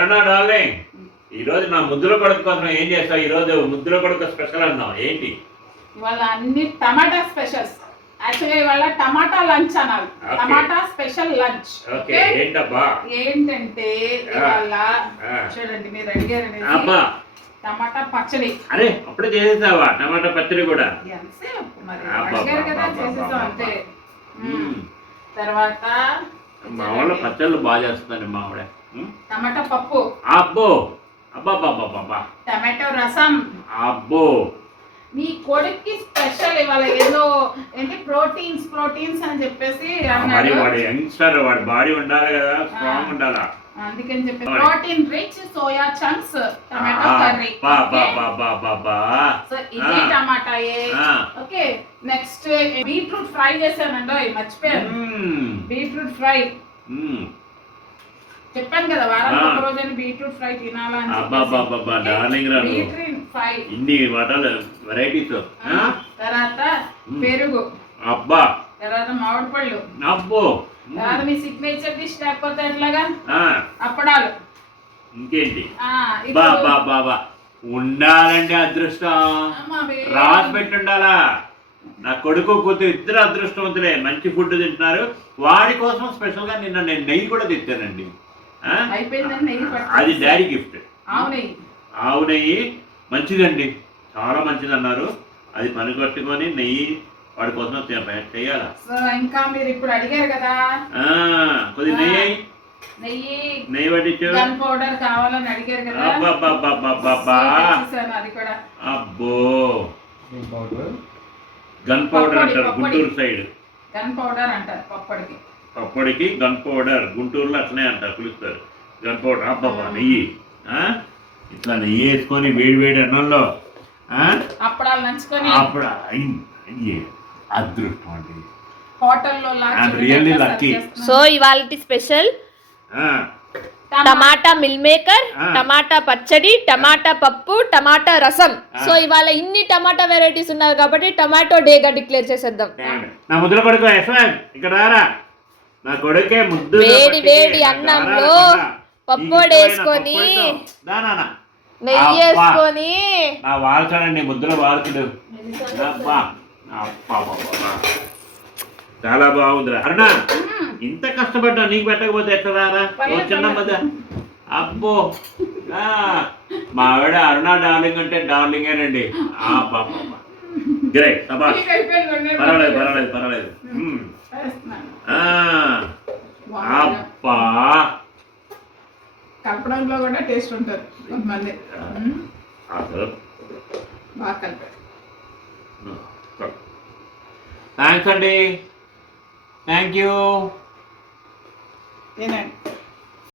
Darling, ఈ రోజు నా ముద్దుల కొడుకు కోసం ఏం చేస్తావు? ఈ రోజు ముద్దుల కొడుకు స్పెషల్ అన్నావు ఏంటి? ఇవాళ అన్ని టమాటా స్పెషల్స్. యాక్చువల్గా ఇవాళ టమాటా లంచ్ అనాలి. టమాటా స్పెషల్ లంచ్. ఓకే, ఏంటబ్బా? ఏంటంటే ఇవాళ చూడండి, మీరు అడిగారు అబ్బా టమాటా పచ్చడి. అరే అప్పుడే చేసేసావా టమాటా పచ్చడి కూడా? మరి అడిగారు కదా, చేసేసాం అంతే. తర్వాత మావాళ్ళ పచ్చళ్ళు బాగా చేస్తుందండి మావిడ. టమాటా పప్పు. అబ్బో అబ్బా టమాటో రసం. అబ్బో మీ కొడుక్కి స్పెషల్ ఇవాళ ఏదో ఏంటి ప్రోటీన్స్ అని చెప్పేసి మరి వాడి యంగ్స్టర్, వాడి బాడీ ఉండాలి కదా, స్ట్రాంగ్ ఉండాలా, అందుకని చెప్పి protein rich soya chunks tomato curry. So ఇది టమాటా. ఓకే, నెక్స్ట్ బీట్రూట్ ఫ్రై చేశానండి, మర్చిపోయాను. బీట్రూట్ ఫ్రై చెప్పాను కదా, వారానికి ఒక రోజు బీట్రూట్ ఫ్రై తినాలని. బీట్రూట్ ఫ్రై ఇన్ని వాటాలు వెరైటీస్. తర్వాత పెరుగు. అబ్బా. తర్వాత మామిడి పళ్ళు. అబ్బో. తర్వాత మీ సిగ్నేచర్ డిష్ లేకపోతే ఎట్లాగా అప్పడాలు. ఇంకేంటి బాబా ఉండాలండి, అదృష్టం రాసి పెట్టి ఉండాలా. నా కొడుకు కూతురు ఇద్దరు అదృష్టవంతులే, మంచి ఫుడ్ తింటున్నారు. వాడి కోసం స్పెషల్ గా నిన్న నేను నెయ్యి కూడా తెచ్చానండి. అది డాడీ గిఫ్ట్. ఆవు నెయ్యి మంచిదండి, చాలా మంచిది అన్నారు. అది పని కట్టుకొని నెయ్యి వాడి కోసం చేయాలా. ఇంకా మీరు ఇప్పుడు అడిగారు కదా, కొద్ది నెయ్యి పట్టించు. గన్ పౌడర్ కావాలని అడిగారు కదా. అది కూడా. అబ్బో, గన్ పౌడర్ అంటారు గుంటూరు సైడ్. గన్ పౌడర్ అంటారు పప్పడికి గన్ పౌడర్, గుంటూరులో అట్లనే అంటారు, పిలుస్తారు గన్ పౌడర్. అబ్బా నెయ్యి, ఇట్లా నెయ్యి వేసుకొని వేడి వేడి అన్నంలో అప్పడాలు నంచుకొని అదృష్టం అండి, హోటల్లో రియల్లీ లక్కీ. సో ఇవాళ స్పెషల్ టమాటా మిల్ మేకర్, టమాటా పచ్చడి, టమాటా పప్పు, టమాటా రసం. సో ఇవాళ ఇన్ని టమాటా వెరైటీస్ ఉన్నారు కాబట్టి టమాటో డేగా డిక్లేర్ చేసేద్దాం. నా ముద్దుల కొడుకు ఇక్కడ రారా, నా కొడుకే ముద్దు. వేడి వేడి అన్నంలో పప్పోడు వేసుకొని నెయ్యి వేసుకొని నా వాల్చాడండి, ముద్దుల వాల్చుడు. చాలా బాగుందిరా అరుణ, ఇంత కష్టపడ్డా నీకు పెట్టకపోతే ఎట్లా రారా చిన్న మధ్య. అబ్బో, మా ఆవిడ అరుణ డార్లింగ్ అంటే డార్లింగేనండి. గ్రేట్, పర్వాలేదు. అబ్బా, కలపడంలో కూడా టేస్ట్ ఉంటుంది కొంతమంది. బాగా కలిపారు. థ్యాంక్స్ అండి, థ్యాంక్ యూ. తినండి.